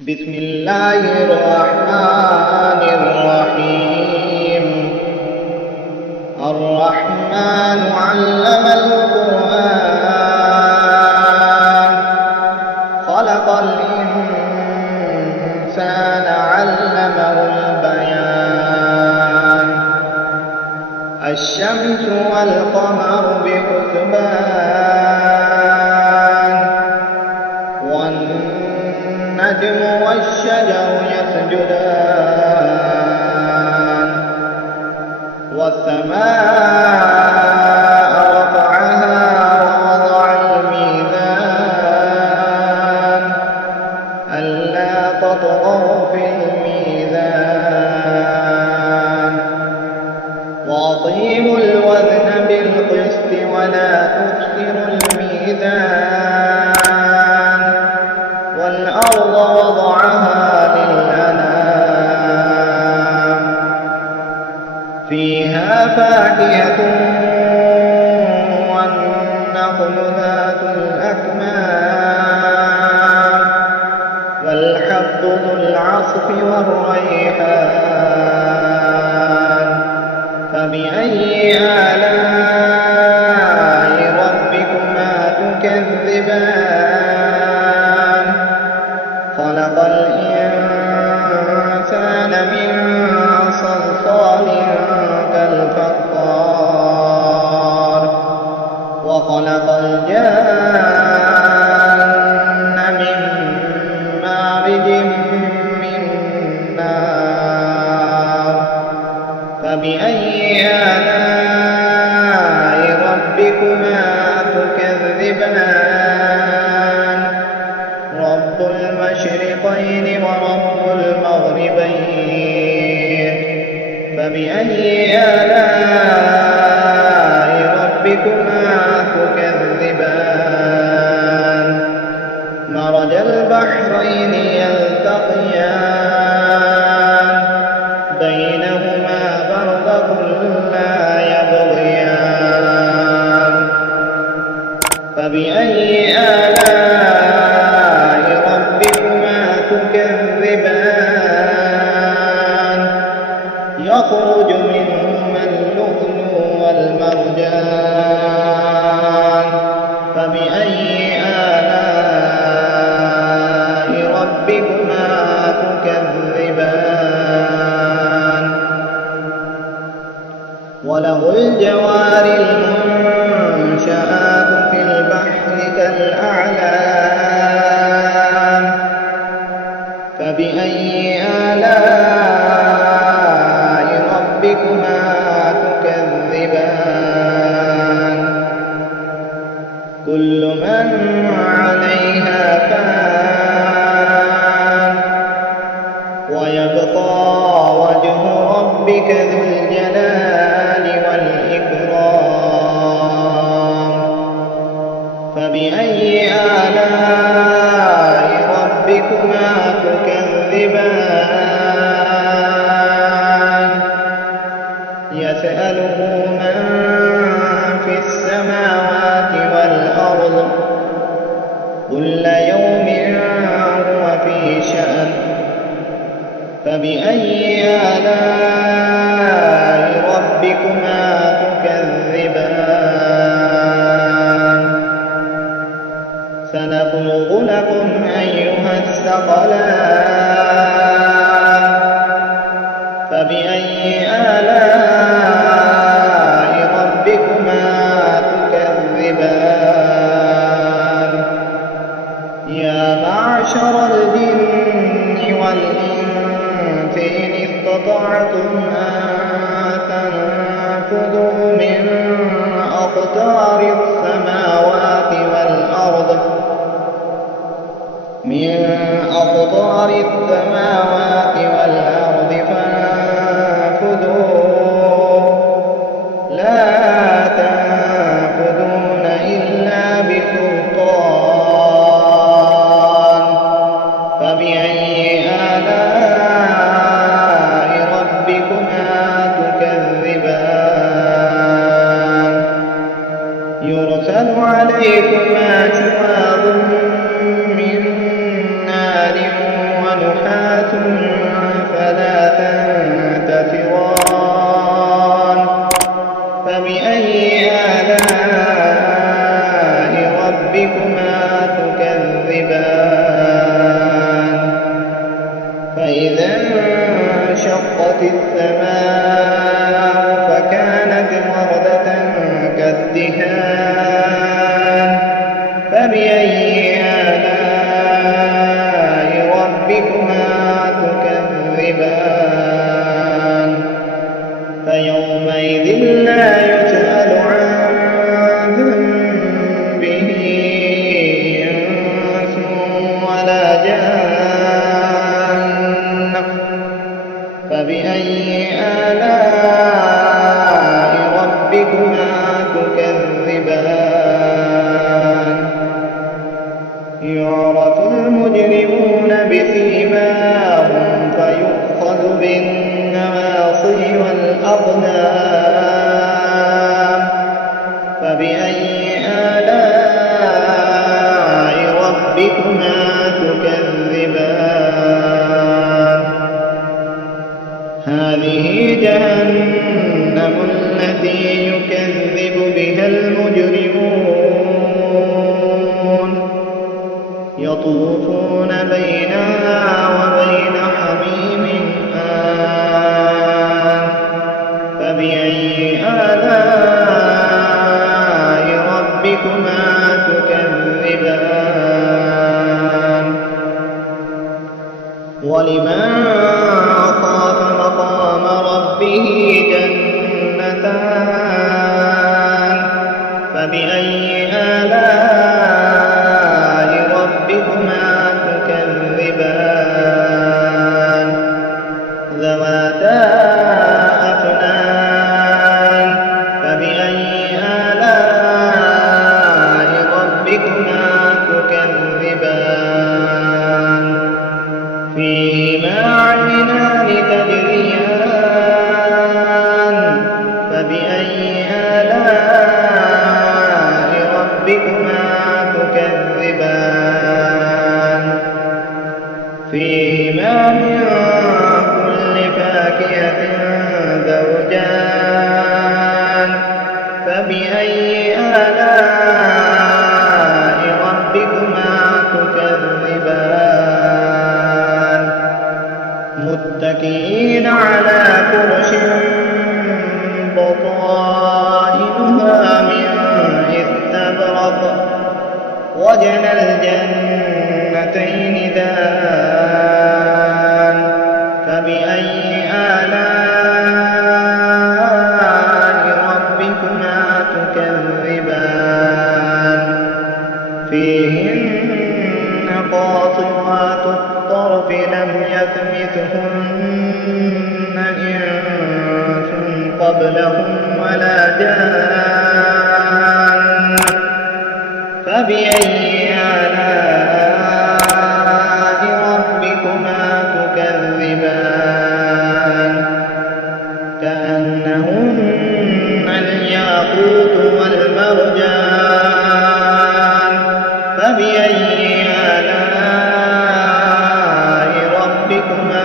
بسم الله الرحمن الرحيم. الرحمن علم القرآن خلق الإنسان علمه البيان. الشمس والقمر بحسبان والنجم والشجر يسجدان والسماء رفعها ووضع الميزان ألا تطغوا في الميزان وأقيموا الوزن بالقسط ولا تخسروا الميزان والأرض وضعها للأنام فيها فاكهة والنخل ذات الأكمام والحب ذو العصف والريحان. فبأي آلاء ربكما تكذبان خلق الإنسان من صلصال كالفخار وخلق الجان من مارج من نار. فبأي آلاء ربكما تكذبان رب المشرقين ورب المغربين. فبأي آلاء ربكما تكذبان مرج البحرين يلتقيان بينهما برزخ لا يبغيان. فبأي آلاء ربكما تكذبان يخرج منهما اللؤلؤ والمرجان. فبأي آلاء ربكما تكذبان وله الجوار المنشآت في البحر كالأعلام. فبأي آلاء ربكما تكذبان كل من عليها فان ويبقى وجه ربك ذو الجلال والإكرام. فبأي آلاء ربكما تكذبان يسأله من في السماوات والأرض كل يوم هو في شأن. فبأي آلاء ربكما تكذبان سنفرغ لكم أيها الثقلان. فبأي آلاء ربكما تكذبان يا معشر الجن والإنس إن استطعتم أن تنفذوا من أقطار السماوات والأرض فانفذوا لا تنفذون إلا بسلطان. فبأي آلاء ربكما تكذبان يرسل عليكما شواظ من نار وانشقت السماء فكانت وردة كالدهان فبأي آلاء ربكما تكذبان فيومئذ لا يسأل عن ذنبه إنس ولا جان فبأي آلاء ربكما تكذبان يعرف المجرمون بسيماهم فيؤخذ بالنواصي والأقدام فبأي آلاء ربكما تكذبان هذه جهنم التي يكذب بها المجرمون يطوفون بينها وبين حميم آن فبأي آلاء ربكما تكذبان ولمن خاف مقام ربه جنتان فبأي آلاء ربكما تكذبان ذواتا أفنان فبأي آلاء ربكما تكذبان فيهما عينان تجريان فبأي آلاء ربكما تكذبان فيهما من كل فاكهة زوجان فبأي آلاء ربكما تكذبان متكئين على فرش بطائنها من استبرق وجنى الجنتين دان فبأي آلاء ربكما تكذبان فيهن قاصرات الطرف لم يطمثهن إنس قبلهم ولا جان فبأي آلاء ربكما تكذبان كأنهن الياقوت والمرجان فبأي آلاء ربكما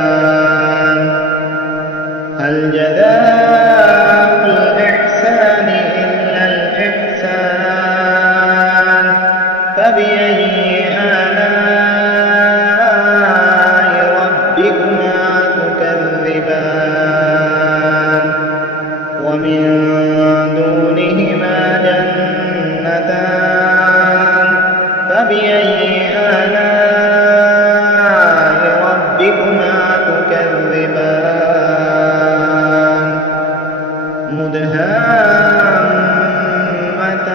تكذبان هل جزاء الإحسان إلا الإحسان فبأي آلاء ربكما تكذبان ومن دونهما جنتان فبأي آلاء ربكما تكذبان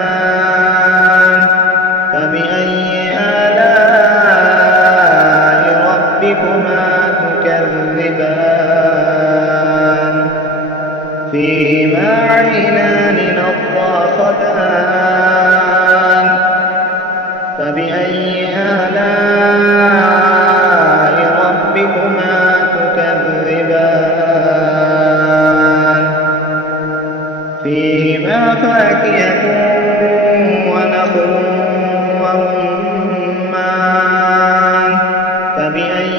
مدهامتان فبأي آلاء ربكما تكذبان فيهما عينان نضاختان فبأي آلاء ربكما تكذبان فيهما فاكهة ونخل ورمان فبأي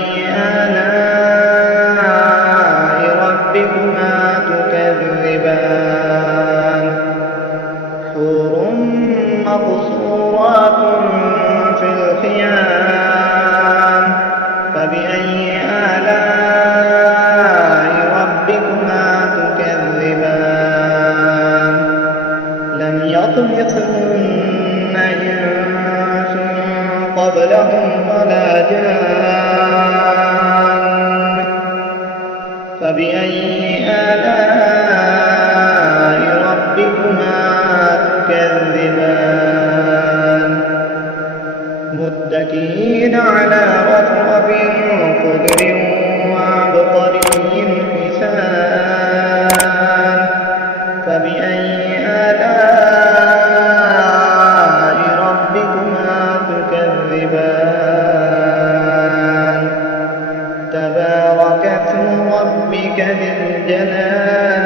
آلاء ربكما تكذبان حور مقصورات في الخيام فبأي قبلهم ولا جان فبأي آلاء ربكما تكذبان متكئين على رفرف خضر وعبقري حسان فبأي آلاء ربكما تكذبان تبارك اسم ربك ذي الجلال